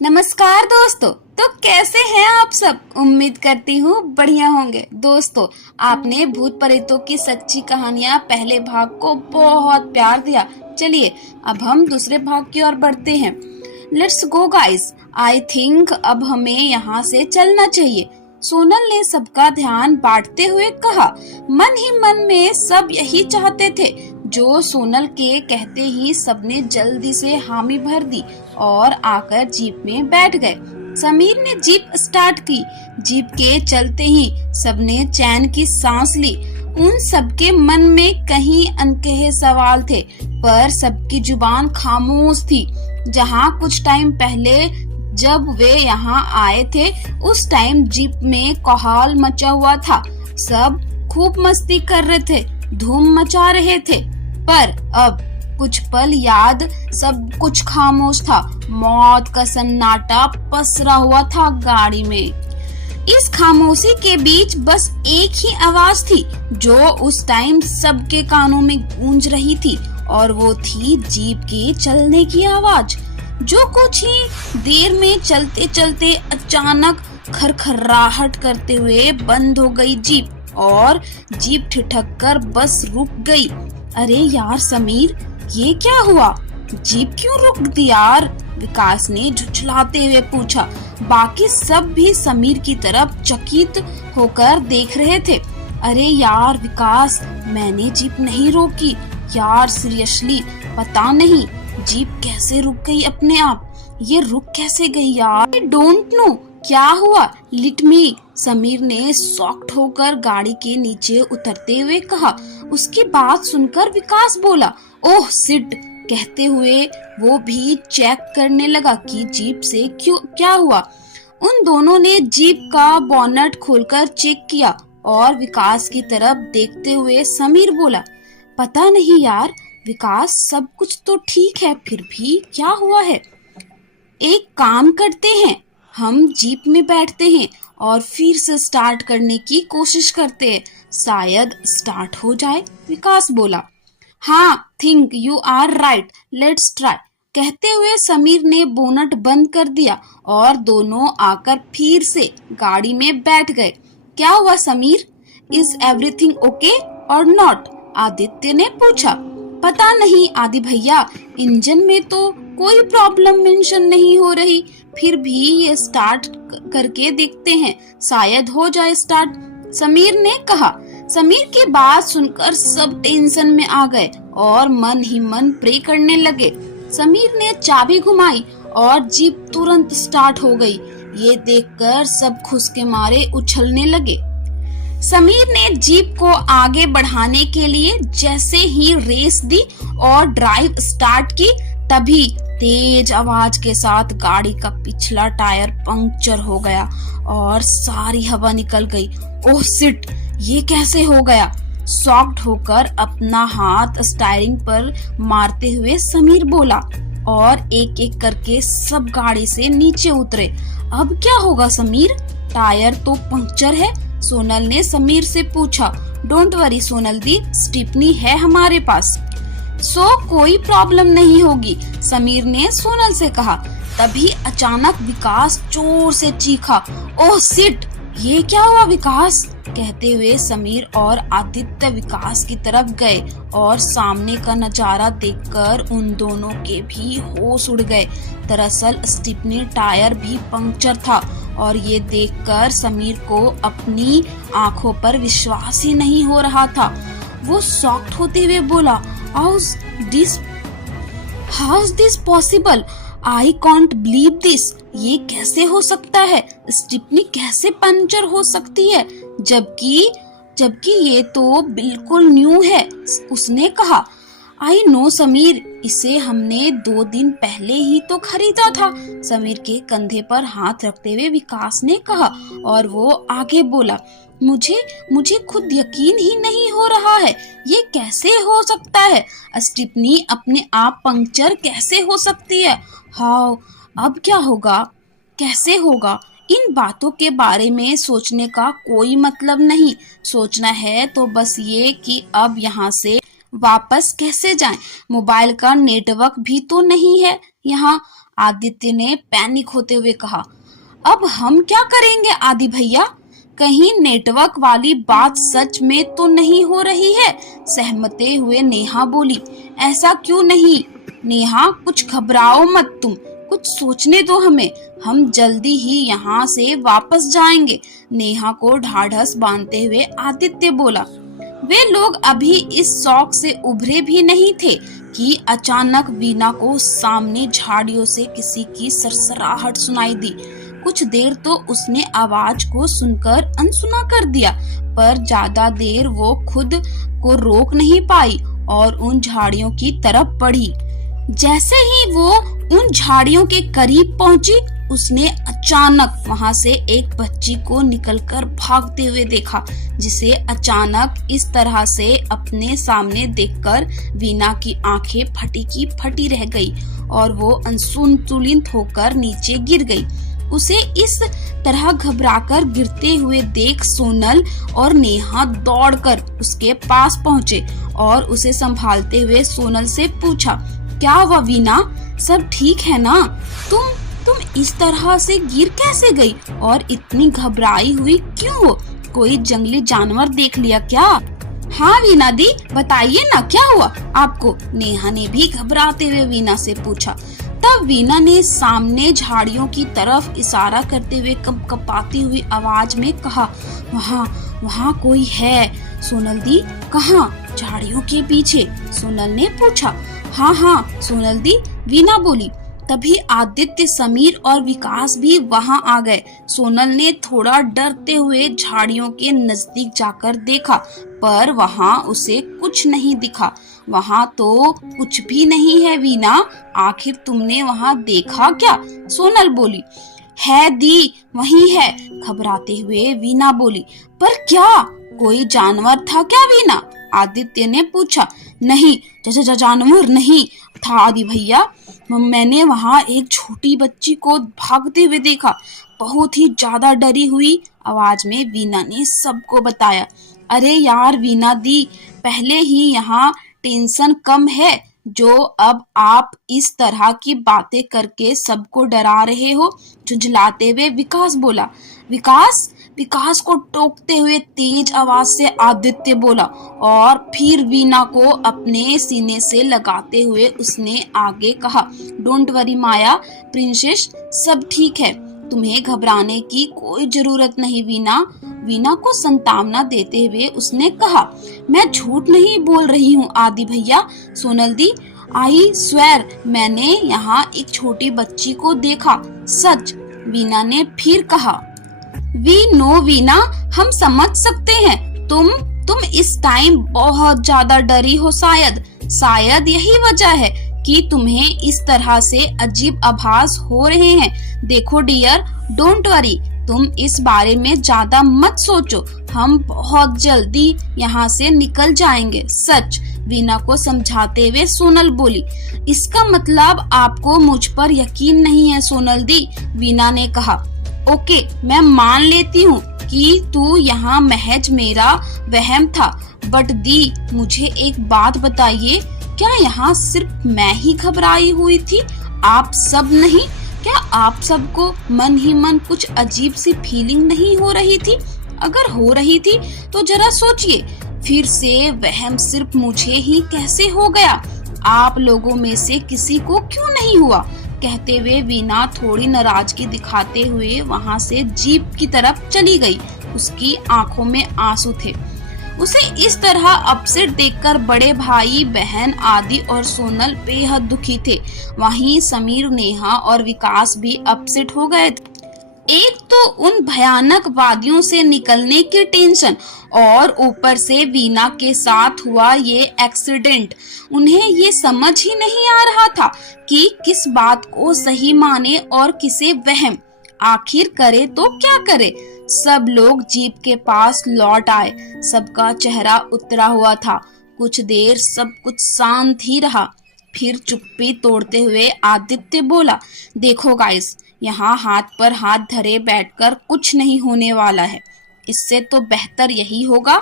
नमस्कार दोस्तों। तो कैसे हैं आप सब? उम्मीद करती हूँ बढ़िया होंगे। दोस्तों, आपने भूत प्रेतों की सच्ची कहानियाँ पहले भाग को बहुत प्यार दिया। चलिए अब हम दूसरे भाग की ओर बढ़ते हैं। Let's go guys. I think अब हमें यहाँ से चलना चाहिए। सोनल ने सबका ध्यान बांटते हुए कहा। मन ही मन में सब यही चाहते थे। जो सोनल के कहते ही सबने जल्दी से हामी भर दी और आकर जीप में बैठ गए। समीर ने जीप स्टार्ट की। जीप के चलते ही सबने चैन की सांस ली। उन सबके मन में कहीं अनकहे सवाल थे, पर सबकी जुबान खामोश थी। जहाँ कुछ टाइम पहले जब वे यहाँ आए थे, उस टाइम जीप में कोहराम मचा हुआ था। सब खूब मस्ती कर रहे थे, धूम मचा रहे थे। पर अब कुछ पल याद सब कुछ खामोश था। मौत का सन्नाटा पसरा हुआ था गाड़ी में। इस खामोशी के बीच बस एक ही आवाज थी जो उस टाइम सबके कानों में गूंज रही थी, और वो थी जीप के चलने की आवाज, जो कुछ ही देर में चलते चलते अचानक खरखराहट करते हुए बंद हो गई जीप, और जीप ठिठक कर बस रुक गई। अरे यार समीर, ये क्या हुआ? जीप क्यों रुक दी यार? विकास ने झुठलाते हुए पूछा। बाकी सब भी समीर की तरफ चकित होकर देख रहे थे। अरे यार विकास, मैंने जीप नहीं रोकी यार, सीरियसली पता नहीं जीप कैसे रुक गई अपने आप। ये रुक कैसे गई यार? आई डोंट नो क्या हुआ, लिट मी। समीर ने शॉक्ड होकर गाड़ी के नीचे उतरते हुए कहा। उसकी बात सुनकर विकास बोला, ओह सिट, कहते हुए वो भी चेक करने लगा कि जीप से क्या हुआ। उन दोनों ने जीप का बोनट खोलकर चेक किया और विकास की तरफ देखते हुए समीर बोला, पता नहीं यार विकास, सब कुछ तो ठीक है, फिर भी क्या हुआ है? एक काम करते हैं, हम जीप में बैठते हैं और फिर से स्टार्ट करने की कोशिश करते हैं, शायद स्टार्ट हो जाए। विकास बोला। हाँ, think you are right, let's try. कहते हुए समीर ने बोनट बंद कर दिया और दोनों आकर फिर से गाड़ी में बैठ गए। क्या हुआ समीर? इज एवरीथिंग ओके और नॉट? आदित्य ने पूछा। पता नहीं आदि भैया, इंजन में तो कोई प्रॉब्लम मेंशन नहीं हो रही, फिर भी ये स्टार्ट करके देखते हैं, शायद हो जाए स्टार्ट, समीर ने कहा। समीर की बात सुनकर सब टेंशन में आ गए और मन ही मन प्रे करने लगे। समीर ने चाबी घुमाई और जीप तुरंत स्टार्ट हो गई। ये देखकर सब खुश के मारे उछलने लगे। समीर ने जीप को आगे बढ़ाने के लिए जैसे ही रेस दी और ड्राइव स्टार्ट की, तभी तेज आवाज के साथ गाड़ी का पिछला टायर पंक्चर हो गया और सारी हवा निकल गई। ओह शिट, ये कैसे हो गया? शॉक्ड होकर अपना हाथ स्टीयरिंग पर मारते हुए समीर बोला, और एक एक करके सब गाड़ी से नीचे उतरे। अब क्या होगा समीर? टायर तो पंक्चर है, सोनल ने समीर से पूछा। डोंट वरी सोनल दी, स्टिपनी है हमारे पास, सो कोई प्रॉब्लम नहीं होगी, समीर ने सोनल से कहा। तभी अचानक विकास जोर से चीखा, ओह शिट, ये क्या हुआ विकास? कहते हुए समीर और आदित्य विकास की तरफ गए और सामने का नजारा देखकर उन दोनों के भी होश उड़ गए। दरअसल स्टिपनी टायर भी पंक्चर था और ये देखकर समीर को अपनी आंखों पर विश्वास ही नहीं हो रहा था। वो शॉक्ड होते हुए बोला, How is this possible? I can't believe this. ये कैसे हो सकता है? स्टिपनी कैसे पंचर हो सकती है? जबकि ये तो बिल्कुल न्यू है, उसने कहा। आई नो समीर, इसे हमने 2 दिन पहले ही तो खरीदा था, समीर के कंधे पर हाथ रखते हुए विकास ने कहा, और वो आगे बोला, मुझे खुद यकीन ही नहीं हो रहा है, ये कैसे हो सकता है? स्टिपनी अपने आप पंक्चर कैसे हो सकती है? हाउ, अब क्या होगा, कैसे होगा? इन बातों के बारे में सोचने का कोई मतलब नहीं। सोचना है तो बस ये कि अब यहाँ से वापस कैसे जाएं? मोबाइल का नेटवर्क भी तो नहीं है यहाँ। आदित्य ने पैनिक होते हुए कहा। अब हम क्या करेंगे आदि भैया? कहीं नेटवर्क वाली बात सच में तो नहीं हो रही है? सहमते हुए नेहा बोली। ऐसा क्यों नहीं नेहा, कुछ घबराओ मत तुम, कुछ सोचने दो हमें, हम जल्दी ही यहाँ से वापस जाएंगे। नेहा को ढाढ़स बांधते हुए आदित्य बोला। वे लोग अभी इस शौक से उभरे भी नहीं थे कि अचानक वीना को सामने झाड़ियों से किसी की सरसराहट सुनाई दी। कुछ देर तो उसने आवाज को सुनकर अनसुना कर दिया, पर ज्यादा देर वो खुद को रोक नहीं पाई और उन झाड़ियों की तरफ बढ़ी। जैसे ही वो उन झाड़ियों के करीब पहुंची, उसने अचानक वहां से एक बच्ची को निकलकर भागते हुए देखा, जिसे अचानक इस तरह से अपने सामने देखकर वीना की आंखें फटी की फटी रह गई और वो असंतुलित होकर नीचे गिर गई। उसे इस तरह घबराकर गिरते हुए देख सोनल और नेहा दौड़कर उसके पास पहुंचे और उसे संभालते हुए सोनल से पूछा, क्या हुआ वीना, सब ठीक है ना? तुम इस तरह से गिर कैसे गई और इतनी घबराई हुई क्यों हो? कोई जंगली जानवर देख लिया क्या? हाँ वीना दी, बताइए ना क्या हुआ आपको? नेहा ने भी घबराते हुए वीना से पूछा। तब वीना ने सामने झाड़ियों की तरफ इशारा करते हुए कपकपाती हुई आवाज में कहा, वहाँ कोई है। सोनल दी, कहाँ? झाड़ियों के पीछे, सोनल ने पूछा। हाँ सोनल दी, वीना बोली। तभी आदित्य, समीर और विकास भी वहां आ गए। सोनल ने थोड़ा डरते हुए झाड़ियों के नजदीक जाकर देखा, पर वहां उसे कुछ नहीं दिखा। वहां तो कुछ भी नहीं है वीना, आखिर तुमने वहां देखा क्या? सोनल बोली। है दी, वही है, घबराते हुए वीना बोली। पर क्या कोई जानवर था क्या वीना? आदित्य ने पूछा। नहीं, जानवर नहीं था आदि भैया, मैंने वहां एक छोटी बच्ची को भागते हुए देखा। बहुत ही ज्यादा डरी हुई आवाज में वीना ने सबको बताया। अरे यार वीना दी, पहले ही यहाँ टेंशन कम है, जो अब आप इस तरह की बातें करके सबको डरा रहे हो, झुंझलाते हुए विकास बोला। विकास को टोकते हुए तेज आवाज से आदित्य बोला और फिर वीना को अपने सीने से लगाते हुए उसने आगे कहा, डोंट वरी माया प्रिंसेस, सब ठीक है, तुम्हें घबराने की कोई जरूरत नहीं। वीना को सांत्वना देते हुए उसने कहा, मैं झूठ नहीं बोल रही हूँ आदि भैया, सोनल दी, आई स्वेर, मैंने यहाँ एक छोटी बच्ची को देखा, सच। वीना ने फिर कहा। वी नो वीना, हम समझ सकते हैं, तुम इस टाइम बहुत ज्यादा डरी हो, शायद यही वजह है कि तुम्हें इस तरह से अजीब आभास हो रहे हैं। देखो डियर, डोंट वरी, तुम इस बारे में ज्यादा मत सोचो, हम बहुत जल्दी यहाँ से निकल जाएंगे, सच। वीना को समझाते हुए सोनल बोली। इसका मतलब आपको मुझ पर यकीन नहीं है सोनल दी, वीना ने कहा। ओके, मैं मान लेती हूँ कि तू यहाँ महज मेरा वहम था, बट दी मुझे एक बात बताइए, क्या यहाँ सिर्फ मैं ही घबराई हुई थी, आप सब नहीं? क्या आप सबको मन ही मन कुछ अजीब सी फीलिंग नहीं हो रही थी? अगर हो रही थी तो जरा सोचिए, फिर से वहम सिर्फ मुझे ही कैसे हो गया, आप लोगों में से किसी को क्यों नहीं हुआ? कहते हुए वीना थोड़ी नाराजगी दिखाते हुए वहां से जीप की तरफ चली गई। उसकी आंखों में आंसू थे। उसे इस तरह अपसेट देखकर बड़े भाई बहन आदि और सोनल बेहद दुखी थे। वहीं समीर, नेहा और विकास भी अपसेट हो गए थे। एक तो उन भयानक वादियों से निकलने की टेंशन और ऊपर से वीना के साथ हुआ ये एक्सीडेंट। उन्हें ये समझ ही नहीं आ रहा था कि किस बात को सही माने और किसे वहम। आखिर करे तो क्या करे। सब लोग जीप के पास लौट आए। सबका चेहरा उतरा हुआ था। कुछ देर सब कुछ शांत ही रहा। फिर चुप्पी तोड़ते हुए आदित्य बोला, देखो गाइस, यहाँ हाथ पर हाथ धरे बैठकर कुछ नहीं होने वाला है। इससे तो बेहतर यही होगा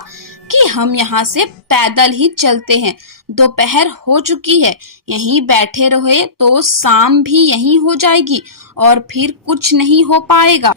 कि हम यहाँ से पैदल ही चलते हैं। दोपहर हो चुकी है, यहीं बैठे रहे तो शाम भी यहीं हो जाएगी और फिर कुछ नहीं हो पाएगा।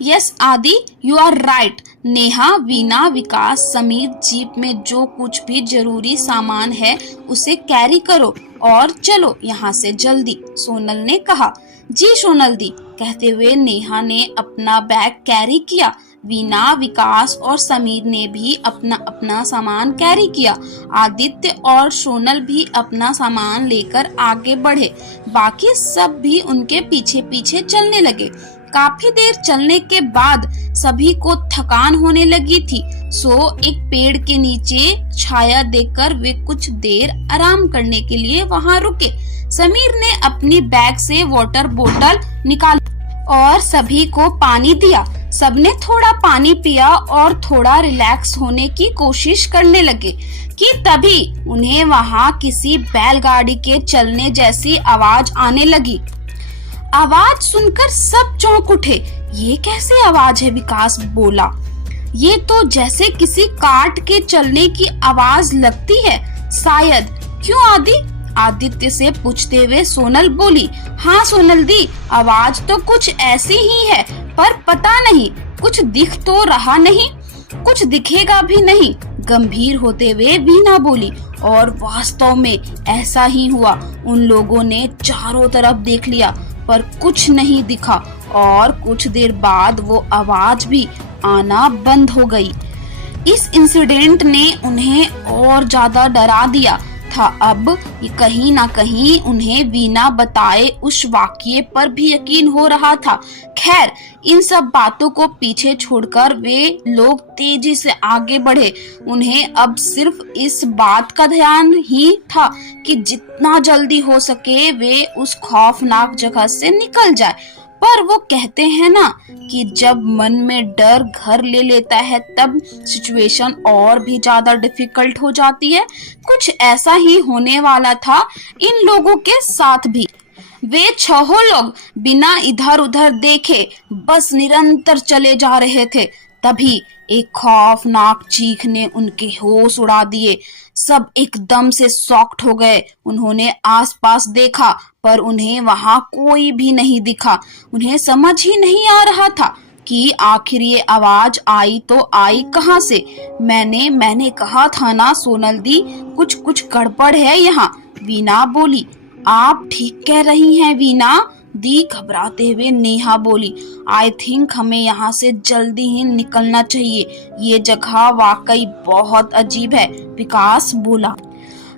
Yes Aadi, you are right. Neha, Veena, Vikas, Sameer, jeep में जो कुछ भी जरूरी सामान है उसे कैरी करो और चलो यहाँ से जल्दी, सोनल ने कहा। जी सोनल दी, कहते हुए नेहा ने अपना बैग कैरी किया। वीना, विकास और समीर ने भी अपना अपना सामान कैरी किया। आदित्य और सोनल भी अपना सामान लेकर आगे बढ़े। बाकी सब भी उनके पीछे पीछे चलने लगे। काफी देर चलने के बाद सभी को थकान होने लगी थी, सो एक पेड़ के नीचे छाया देखकर वे कुछ देर आराम करने के लिए वहां रुके। समीर ने अपनी बैग से वाटर बोतल निकाली और सभी को पानी दिया। सबने थोड़ा पानी पिया और थोड़ा रिलैक्स होने की कोशिश करने लगे कि तभी उन्हें वहां किसी बैलगाड़ी के चलने जैसी आवाज आने लगी। आवाज सुनकर सब चौंक उठे। ये कैसी आवाज है? विकास बोला। ये तो जैसे किसी कार्ट के चलने की आवाज लगती है शायद। क्यों आदि? आदित्य से पूछते हुए सोनल बोली। हाँ सोनल दी, आवाज तो कुछ ऐसी ही है, पर पता नहीं, कुछ दिख तो रहा नहीं, कुछ दिखेगा भी नहीं, गंभीर होते हुए वीना बोली। और वास्तव में ऐसा ही हुआ। उन लोगों ने चारों तरफ देख लिया पर कुछ नहीं दिखा और कुछ देर बाद वो आवाज भी आना बंद हो गई। इस इंसिडेंट ने उन्हें और ज्यादा डरा दिया था। अब कहीं ना कहीं उन्हें वीना बताए उस वाकये पर भी यकीन हो रहा था। खैर, इन सब बातों को पीछे छोड़कर वे लोग तेजी से आगे बढ़े। उन्हें अब सिर्फ इस बात का ध्यान ही था कि जितना जल्दी हो सके वे उस खौफनाक जगह से निकल जाए। पर वो कहते हैं ना कि जब मन में डर घर ले लेता है तब सिचुएशन और भी ज्यादा डिफिकल्ट हो जाती है। कुछ ऐसा ही होने वाला था इन लोगों के साथ भी। वे छहों लोग बिना इधर उधर देखे बस निरंतर चले जा रहे थे। तभी एक खौफनाक चीख ने उनके होश उड़ा दिए। सब एकदम से शॉक्ड हो गए। उन्होंने आसपास देखा पर उन्हें वहां कोई भी नहीं दिखा। उन्हें समझ ही नहीं आ रहा था कि आखिर ये आवाज आई तो आई कहां से। मैंने कहा था ना सोनल दी, कुछ गड़बड़ है यहाँ, वीना बोली। आप ठीक कह रही हैं वीना दी, घबराते हुए नेहा बोली। आई थिंक हमें यहाँ से जल्दी ही निकलना चाहिए, ये जगह वाकई बहुत अजीब है, विकास बोला।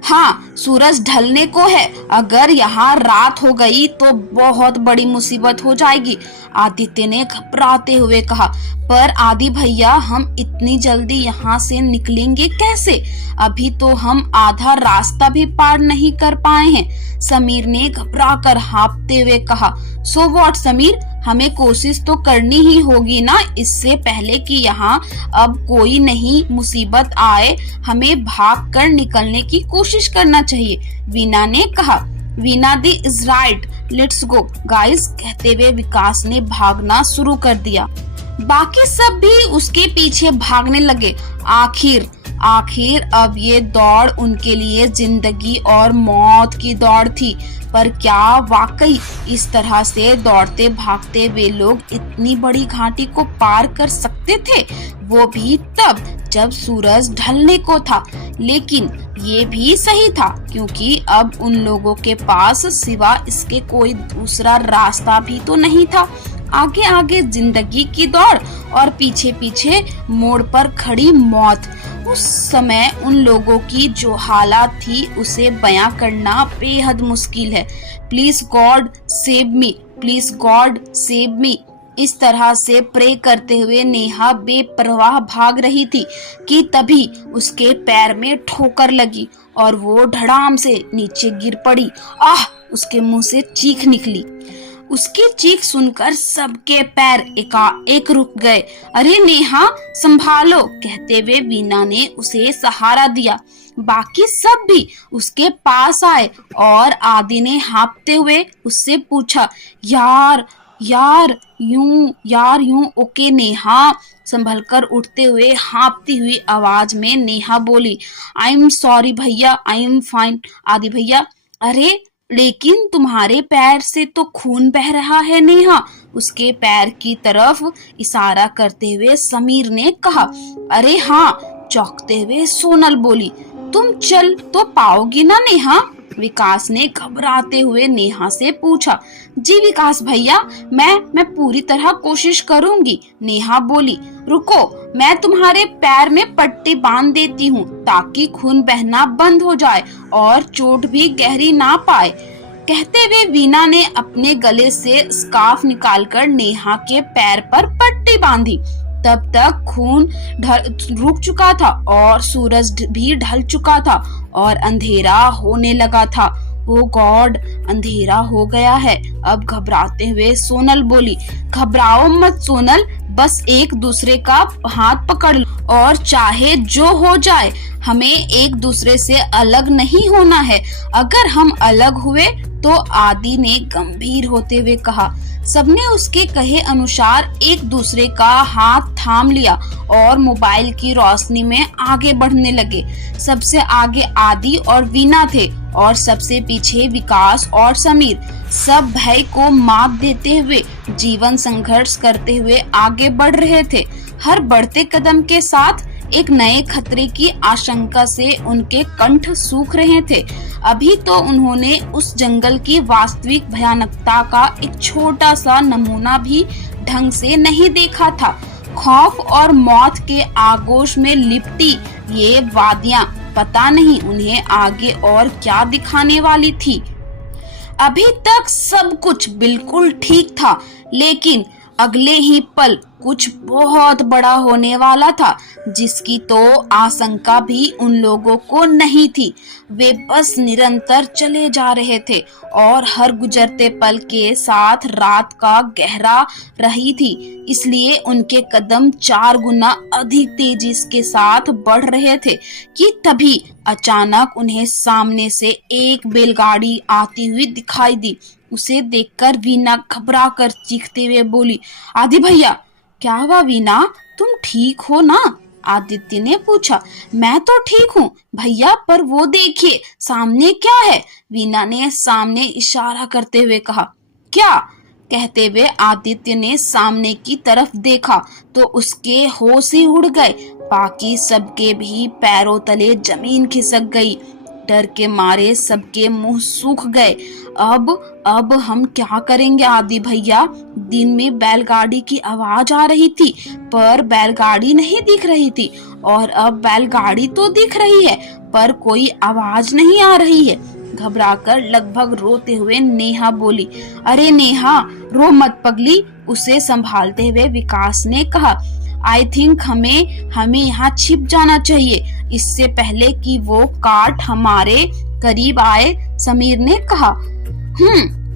हाँ, सूरज ढलने को है, अगर यहाँ रात हो गई तो बहुत बड़ी मुसीबत हो जाएगी, आदित्य ने घबराते हुए कहा। पर आदि भैया, हम इतनी जल्दी यहाँ से निकलेंगे कैसे? अभी तो हम आधा रास्ता भी पार नहीं कर पाए हैं, समीर ने घबरा कर हाँफते हुए कहा। सो व्हाट समीर, हमें कोशिश तो करनी ही होगी ना, इससे पहले कि यहाँ अब कोई नई मुसीबत आए, हमें भाग कर निकलने की कोशिश करना चाहिए, वीना ने कहा। वीना दी is right, let's go guys, कहते हुए विकास ने भागना शुरू कर दिया। बाकी सब भी उसके पीछे भागने लगे। आखिर अब ये दौड़ उनके लिए जिंदगी और मौत की दौड़ थी। पर क्या वाकई इस तरह से दौड़ते भागते वे लोग इतनी बड़ी घाटी को पार कर सकते थे? वो भी तब जब सूरज ढलने को था। लेकिन ये भी सही था क्योंकि अब उन लोगों के पास सिवा इसके कोई दूसरा रास्ता भी तो नहीं था। आगे आगे जिंदगी की दौड़ और पीछे पीछे मोड़ पर खड़ी मौत। उस समय उन लोगों की जो हालत थी उसे बयां करना बेहद मुश्किल है। Please God save me, please God save मी, इस तरह से प्रे करते हुए नेहा बेपरवाह भाग रही थी कि तभी उसके पैर में ठोकर लगी और वो धड़ाम से नीचे गिर पड़ी। आह! उसके मुंह से चीख निकली। उसकी चीख सुनकर सबके पैर एकाएक रुक गए। अरे नेहा, संभालो, कहते हुए वीना ने उसे सहारा दिया। बाकी सब भी उसके पास आए और आदि ने हाँफते हुए उससे पूछा, यार यार यूं ओके नेहा, संभलकर उठते हुए हाँफती हुई आवाज में नेहा बोली। आई एम सॉरी भैया, आई एम फाइन। आदि भैया, अरे लेकिन तुम्हारे पैर से तो खून बह रहा है नेहा, उसके पैर की तरफ इशारा करते हुए समीर ने कहा। अरे हाँ, चौंकते हुए सोनल बोली। तुम चल तो पाओगी ना नेहा, विकास ने घबराते हुए नेहा से पूछा। जी विकास भैया, मैं पूरी तरह कोशिश करूंगी, नेहा बोली। रुको, मैं तुम्हारे पैर में पट्टी बांध देती हूँ ताकि खून बहना बंद हो जाए और चोट भी गहरी ना पाए। कहते हुए वीना ने अपने गले से स्कार्फ निकालकर नेहा के पैर पर पट्टी बांधी। तब तक खून रुक चुका था और सूरज भी ढल चुका था और अंधेरा होने लगा था। ओ गॉड, अंधेरा हो गया है। अब घबराते हुए सोनल बोली। घबराओ मत सोनल, बस एक दूसरे का हाथ पकड़ लो और चाहे जो हो जाए हमें एक दूसरे से अलग नहीं होना है। अगर हम अलग हुए तो आदि ने गंभीर होते हुए कहा। सबने उसके कहे अनुसार एक दूसरे का हाथ थाम लिया और मोबाइल की रोशनी में आगे बढ़ने लगे। सबसे आगे आदि और वीना थे और सबसे पीछे विकास और समीर। सब भय को मात देते हुए, जीवन संघर्ष करते हुए आगे बढ़ रहे थे। हर बढ़ते कदम के साथ एक नए खतरे की आशंका से उनके कंठ सूख रहे थे। अभी तो उन्होंने उस जंगल की वास्तविक भयानकता का एक छोटा सा नमूना भी ढंग से नहीं देखा था। खौफ और मौत के आगोश में लिपटी ये वादियां पता नहीं उन्हें आगे और क्या दिखाने वाली थी। अभी तक सब कुछ बिल्कुल ठीक था, लेकिन अगले ही पल कुछ बहुत बड़ा होने वाला था, जिसकी तो आशंका भी उन लोगों को नहीं थी। वे बस निरंतर चले जा रहे थे और हर गुजरते पल के साथ रात का गहरा रही थी, इसलिए उनके कदम 4 गुना अधिक तेजी के साथ बढ़ रहे थे कि तभी अचानक उन्हें सामने से एक बैलगाड़ी आती हुई दिखाई दी। उसे देखकर वीना घबरा कर चीखते हुए बोली। आदि भैया, क्या हुआ वीना, तुम ठीक हो ना? आदित्य ने पूछा। मैं तो ठीक हूँ भैया, पर वो देखिए सामने क्या है, वीना ने सामने इशारा करते हुए कहा। क्या? कहते हुए आदित्य ने सामने की तरफ देखा तो उसके होश ही उड़ गए। बाकी सबके भी पैरों तले जमीन खिसक गई। डर के मारे सबके मुंह सूख गए। अब हम क्या करेंगे आदि भैया? दिन में बैलगाड़ी की आवाज आ रही थी पर बैलगाड़ी नहीं दिख रही थी, और अब बैलगाड़ी तो दिख रही है पर कोई आवाज नहीं आ रही है। घबराकर लगभग रोते हुए नेहा बोली। अरे नेहा, रो मत पगली, उसे संभालते हुए विकास ने कहा। आई थिंक हमें यहाँ छिप जाना चाहिए इससे पहले कि वो काट हमारे करीब आए, समीर ने कहा।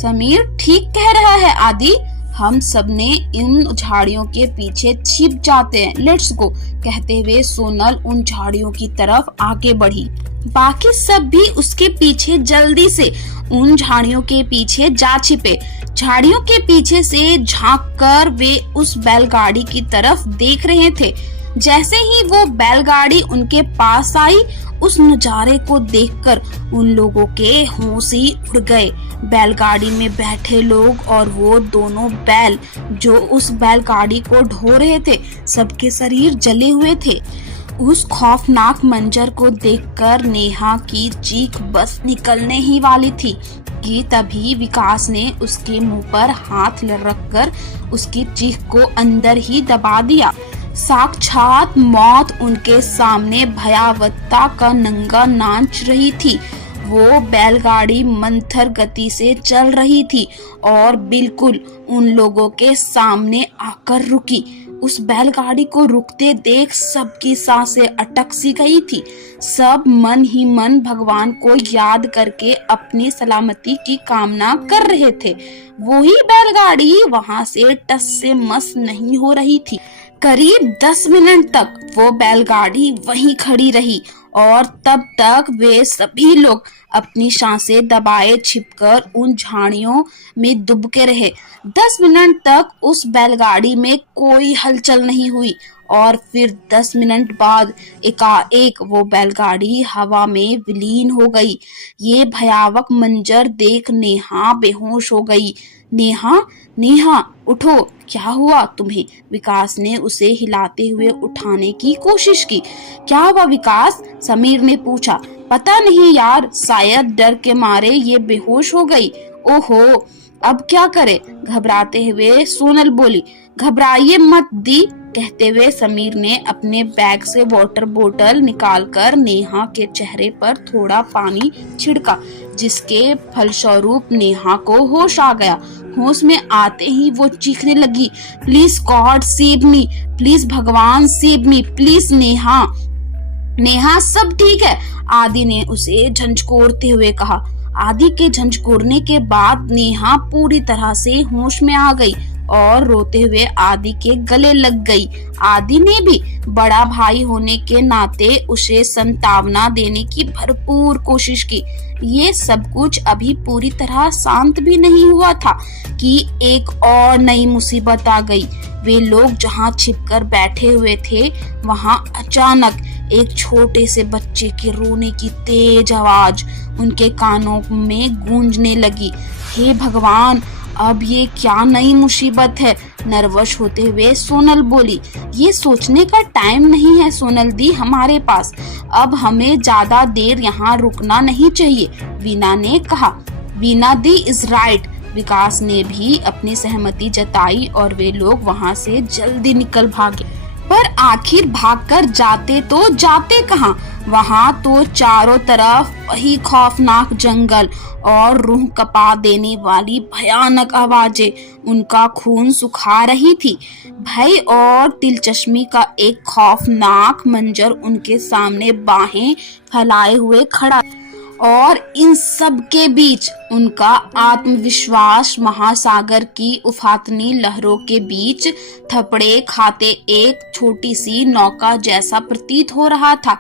समीर ठीक कह रहा है आदि, हम सबने इन झाड़ियों के पीछे छिप जाते हैं, लेट्स गो। कहते हुए सोनल उन झाड़ियों की तरफ आगे बढ़ी। बाकी सब भी उसके पीछे जल्दी से उन झाड़ियों के पीछे जा छिपे। झाड़ियों के पीछे से झांककर वे उस बैलगाड़ी की तरफ देख रहे थे। जैसे ही वो बैलगाड़ी उनके पास आई, उस नजारे को देखकर उन लोगों के होश ही उड़ गए। बैलगाड़ी में बैठे लोग और वो दोनों बैल जो उस बैलगाड़ी को ढो रहे थे, सबके शरीर जले हुए थे। उस खौफनाक मंजर को देखकर नेहा की चीख बस निकलने ही वाली थी कि तभी विकास ने उसके मुंह पर हाथ रखकर उसकी चीख को अंदर ही दबा दिया। साक्षात मौत उनके सामने भयावहता का नंगा नाच रही थी। वो बैलगाड़ी मंथर गति से चल रही थी और बिल्कुल उन लोगों के सामने आकर रुकी। उस बैलगाड़ी को रुकते देख सबकी सांसें अटक सी गई थी। सब मन ही मन भगवान को याद करके अपनी सलामती की कामना कर रहे थे। वही बैलगाड़ी वहां से टस से मस नहीं हो रही थी। करीब 10 मिनट तक वो बैलगाड़ी वहीं खड़ी रही और तब तक वे सभी लोग अपनी सांसें दबाए छिपकर उन झाड़ियों में दुबके रहे। 10 मिनट तक उस बैलगाड़ी में कोई हलचल नहीं हुई और फिर 10 मिनट बाद एकाएक वो बैलगाड़ी हवा में विलीन हो गई। ये भयावह मंजर देख नेहा बेहोश हो गई। नेहा, नेहा उठो, क्या हुआ तुम्हें? विकास ने उसे हिलाते हुए उठाने की कोशिश की। क्या हुआ विकास? समीर ने पूछा। पता नहीं यार, शायद डर के मारे ये बेहोश हो गई। ओहो, अब क्या करे? घबराते हुए सोनल बोली। घबराइए मत दी, कहते हुए समीर ने अपने बैग से वाटर बोतल निकालकर नेहा के चेहरे पर थोड़ा पानी छिड़का, जिसके फलस्वरूप नेहा को होश आ गया। होश में आते ही वो चीखने लगी, please God save me, please भगवान save me, please Neha. Neha सब ठीक है, आदि ने उसे झंझकोरते हुए कहा। आदि के झंझकोरने के बाद नेहा पूरी तरह से होश में आ गई और रोते हुए आदि के गले लग गई। आदि ने भी बड़ा भाई होने के नाते उसे सांत्वना देने की भरपूर कोशिश की। ये सब कुछ अभी पूरी तरह शांत भी नहीं हुआ था कि एक और नई मुसीबत आ गई। वे लोग जहाँ छिपकर बैठे हुए थे, वहाँ अचानक एक छोटे से बच्चे के रोने की तेज आवाज उनके कानों में गूंजने लगी। हे भगवान, अब ये क्या नई मुसीबत है? नर्वस होते हुए सोनल बोली। ये सोचने का टाइम नहीं है सोनल दी हमारे पास, अब हमें ज्यादा देर यहाँ रुकना नहीं चाहिए, वीना ने कहा। वीना दी इज राइट, विकास ने भी अपनी सहमति जताई और वे लोग वहाँ से जल्दी निकल भागे। पर आखिर भागकर जाते तो जाते कहाँ? वहाँ तो चारों तरफ वही खौफनाक जंगल और रूह कपा देने वाली भयानक आवाजें उनका खून सुखा रही थी। भय और दिलचस्पी का एक खौफनाक मंजर उनके सामने बाहें फैलाए हुए खड़ा, और इन सब के बीच उनका आत्मविश्वास महासागर की उफातनी लहरों के बीच थपड़े खाते एक छोटी सी नौका जैसा प्रतीत हो रहा था।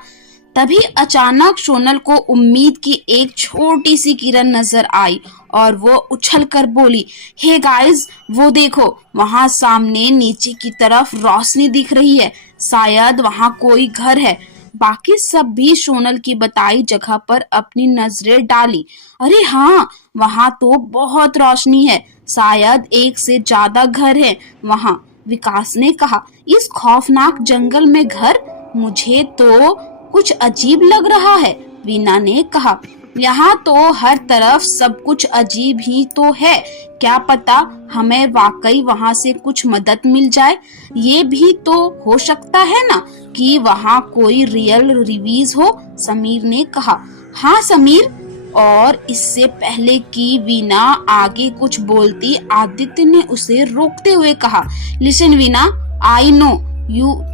तभी अचानक सोनल को उम्मीद की एक छोटी सी किरण नजर आई और वो उछलकर बोली, हे गाइस, वो देखो, वहां सामने नीचे की तरफ रोशनी दिख रही है, शायद वहां कोई घर है। बाकी सब भी सोनल की बताई जगह पर अपनी नजरें डाली। अरे हाँ, वहां तो बहुत रोशनी है, शायद एक से ज्यादा घर है वहां, विकास ने कहा। इस खौफनाक जंगल में घर? मुझे तो कुछ अजीब लग रहा है, वीना ने कहा। यहाँ तो हर तरफ सब कुछ अजीब ही तो है, क्या पता हमें वाकई वहाँ से कुछ मदद मिल जाए। ये भी तो हो सकता है ना कि वहाँ कोई रियल रिव्यूज हो, समीर ने कहा। हाँ समीर, और इससे पहले कि वीना आगे कुछ बोलती, आदित्य ने उसे रोकते हुए कहा, लिसन वीना, आई नो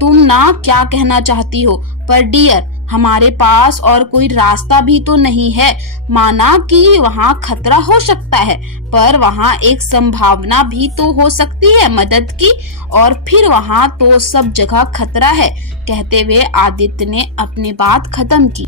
तुम ना क्या कहना चाहती हो, पर डियर, हमारे पास और कोई रास्ता भी तो नहीं है। माना कि वहाँ खतरा हो सकता है, पर वहाँ एक संभावना भी तो हो सकती है मदद की, और फिर वहाँ तो सब जगह खतरा है। कहते हुए आदित्य ने अपनी बात खत्म की।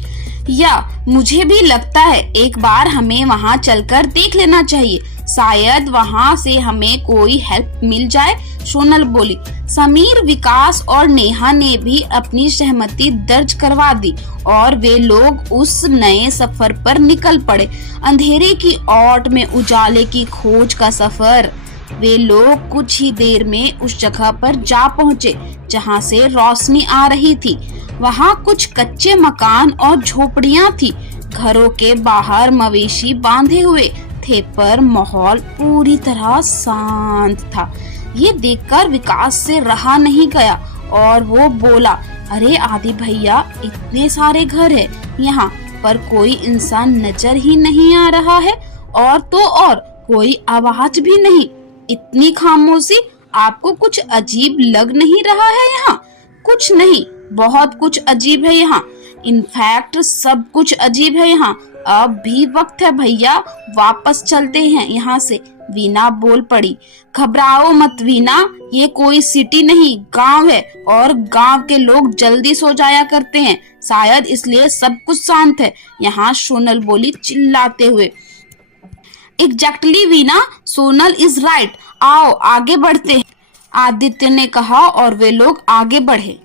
या मुझे भी लगता है एक बार हमें वहाँ चलकर देख लेना चाहिए, शायद वहाँ से हमें कोई हेल्प मिल जाए, सोनल बोली। समीर, विकास और नेहा ने भी अपनी सहमति दर्ज करवा दी और वे लोग उस नए सफर पर निकल पड़े। अंधेरे की ओट में उजाले की खोज का सफर। वे लोग कुछ ही देर में उस जगह पर जा पहुंचे जहां से रोशनी आ रही थी। वहां कुछ कच्चे मकान और झोपड़ियां थी। घरों के बाहर मवेशी बांधे हुए थे, पर माहौल पूरी तरह शांत था। ये देखकर विकास से रहा नहीं गया और वो बोला, अरे आदि भैया, इतने सारे घर है यहाँ पर, कोई इंसान नजर ही नहीं आ रहा है, और तो और कोई आवाज भी नहीं। इतनी खामोशी, आपको कुछ अजीब लग नहीं रहा है यहाँ? कुछ नहीं, बहुत कुछ अजीब है यहाँ। इनफैक्ट सब कुछ अजीब है यहाँ। अब भी वक्त है भैया, वापस चलते हैं यहाँ से, वीना बोल पड़ी, घबराओ मत वीना, ये कोई सिटी नहीं गांव है और गांव के लोग जल्दी सो जाया करते हैं, शायद इसलिए सब कुछ शांत है। यहाँ सोनल बोली चिल्लाते हुए। Exactly Veena, Sonal is right, आओ आगे बढ़ते हैं, आदित्य ने कहा और वे लोग आगे बढ़े।